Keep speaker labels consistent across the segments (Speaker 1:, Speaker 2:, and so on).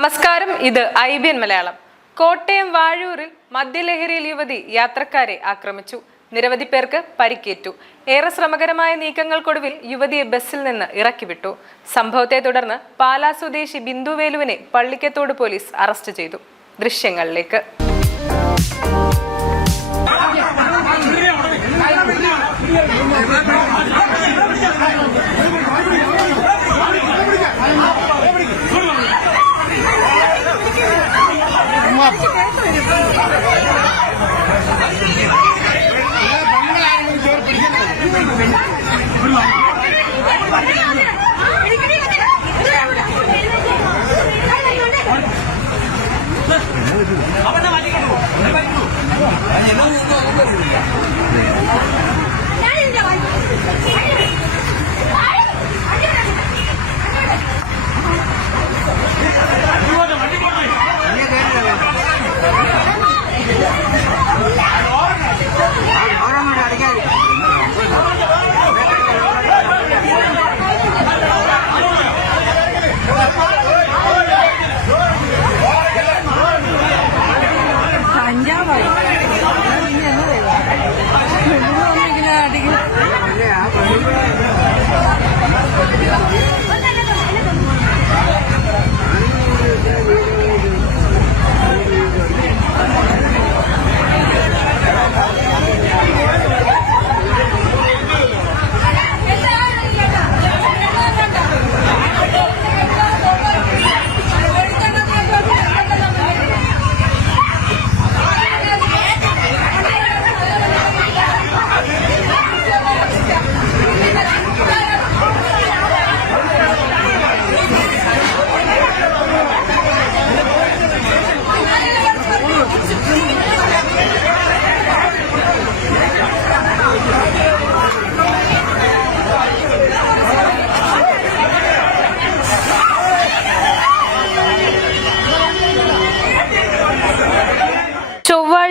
Speaker 1: നമസ്കാരം ഇത് I B N Malayalam. Kottayam വാഴൂരിൽ മദ്യലഹരിയിൽ യുവതി യാത്രക്കാരെ ആക്രമിച്ചു. നിരവധി പേർക്ക് പരിക്കേറ്റു. ഏറെ ശ്രമകരമായ നീക്കങ്ങൾക്കൊടുവിൽ യുവതിയെ ബസ്സിൽ നിന്ന് ഇറക്കിവിട്ടു. സംഭവത്തെ തുടർന്ന് പാലാ സ്വദേശി ബിന്ദുവേലുവിനെ പള്ളിക്കത്തോട് പോലീസ് അറസ്റ്റ് ചെയ്തു. ദൃശ്യങ്ങളിലേക്ക്.
Speaker 2: அவன்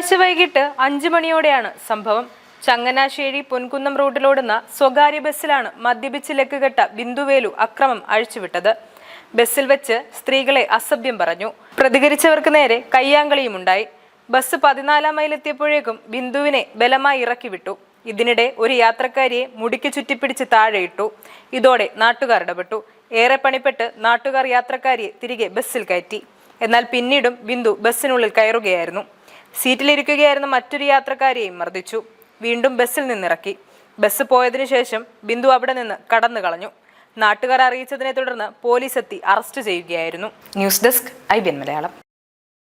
Speaker 1: ചൊവ്വാഴ്ച വൈകിട്ട് അഞ്ചു മണിയോടെയാണ് സംഭവം. ചങ്ങനാശ്ശേരി പൊൻകുന്നം റോഡിലോടുന്ന സ്വകാര്യ ബസ്സിലാണ് മദ്യപിച്ച് ലക്കുകെട്ട ബിന്ദുവേലു അക്രമം അഴിച്ചുവിട്ടത്. ബസ്സിൽ വെച്ച് സ്ത്രീകളെ അസഭ്യം പറഞ്ഞു. പ്രതികരിച്ചവർക്ക് നേരെ കയ്യാങ്കളിയും ഉണ്ടായി ബസ് പതിനാലാം മൈലെത്തിയപ്പോഴേക്കും ബിന്ദുവിനെ ബലമായി ഇറക്കിവിട്ടു. ഇതിനിടെ ഒരു യാത്രക്കാരിയെ മുടിക്ക് ചുറ്റിപ്പിടിച്ച് താഴെയിട്ടു. ഇതോടെ നാട്ടുകാർ ഇടപെട്ടു. ഏറെ പണിപ്പെട്ട് നാട്ടുകാർ യാത്രക്കാരിയെ തിരികെ ബസ്സിൽ കയറ്റി. എന്നാൽ പിന്നീടും ബിന്ദു ബസ്സിനുള്ളിൽ കയറുകയായിരുന്നു. സീറ്റിലിരിക്കുകയായിരുന്ന മറ്റൊരു യാത്രക്കാരിയെയും മർദ്ദിച്ചു. വീണ്ടും ബസ്സിൽ നിന്നിറക്കി. ബസ് പോയതിനു ശേഷം ബിന്ദു അവിടെ നിന്ന് കടന്നു കളഞ്ഞു. നാട്ടുകാർ അറിയിച്ചതിനെ തുടർന്ന് പോലീസ് എത്തി അറസ്റ്റ് ചെയ്യുകയായിരുന്നു. News desk I B N Malayalam.